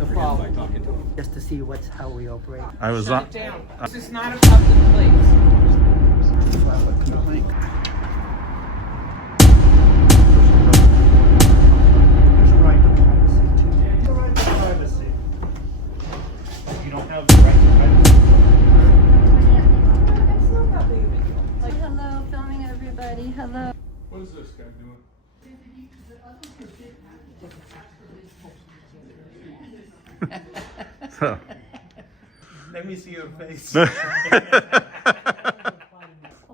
in the fall. by talking to him. Just to see how we operate. I was Shut on. it down. This is not a public place. File a complaint. There's a right to privacy too. The right to privacy. You don't have the right to privacy. It's not that big of a deal. Hello, filming everybody. Hello. What is this guy doing? So. Let me see your face. Well,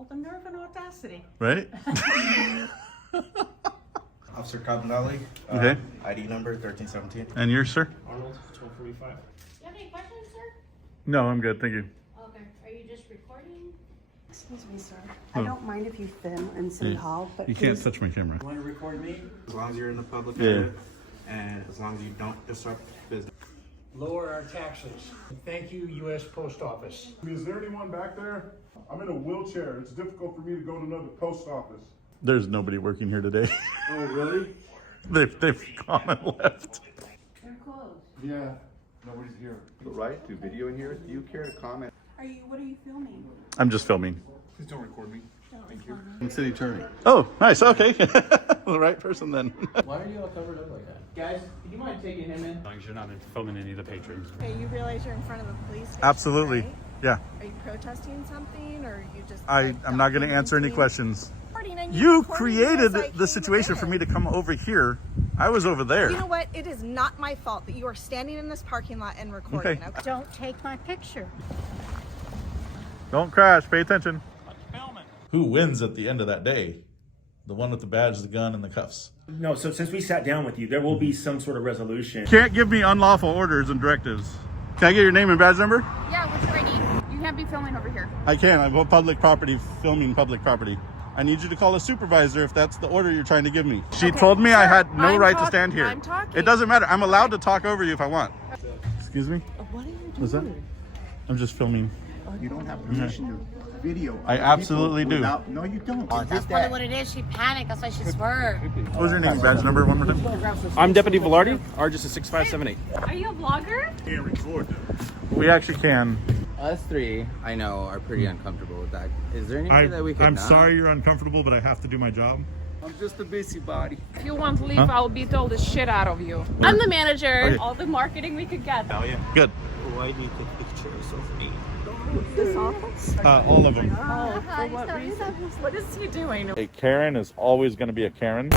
the nerve and audacity. Right? Officer Carbonelli, Okay. ID number 1317. And yours, sir? Arnold, 1245. Do you have any questions, sir? No, I'm good. Thank you. Okay. Are you just recording? Excuse me, sir. Oh. I don't mind if you film in City Yeah. Hall, but You can't please- touch my camera. You want to record me? As long as you're in the public Yeah. area, and as long as you don't disrupt business. Lower our taxes. Thank you, U.S. Post Office. Is there anyone back there? I'm in a wheelchair. It's difficult for me to go to another post office. There's nobody working here today. Oh, really? They've gone and left. They're closed. Yeah, nobody's here. Right to video in here. Do you care to comment? What are you filming? I'm just filming. Please don't record me. Thank you. I'm city attorney. Oh, nice. Okay. The right person then. Why are you all covered up like that? Guys, do you mind taking him in? As long as you're not filming any of the patrons. Okay, you realize you're in front of a police station, Absolutely. right? Yeah. Are you protesting something, or are you just? I'm not going to answer any questions. And You recording created this, I the came situation for in. me to come over here. I was over there. You know what? It is not my fault that you are standing in this parking lot and recording. Okay. Okay. Don't take my picture. Don't crash. Pay attention. Who wins at the end of that day? The one with the badge, the gun, and the cuffs. No, so since we sat down with you, there will be some sort of resolution. Can't give me unlawful orders and directives. Can I get your name and badge number? Yeah, what's your ID? You can't be filming over here. I can. I'm on public property, filming public property. I need you to call a supervisor if that's the order you're trying to give me. She told me I had no right to stand here. I'm talking. It doesn't matter. I'm allowed to talk over you if I want. Excuse me? What are you doing? What's that? I'm just filming. You don't have permission to video. I absolutely do. No, you don't. That's probably what it is. She panicked. That's why she swerved. What was your name and badge number one more time? I'm Deputy Velarde. Argus is 6578. Are you a vlogger? Can't record them. We actually can. Us three, I know, are pretty uncomfortable with that. Is there any way that we could I'm not? sorry you're uncomfortable, but I have to do my job. I'm just a busybody. If you want to leave, Huh? I'll beat all the shit out of you. I'm the manager. Okay. All the marketing we could get. Good. Why do you take pictures of me? This office? All of them. Oh, for what reason? What is he doing? A Karen is always going to be a Karen.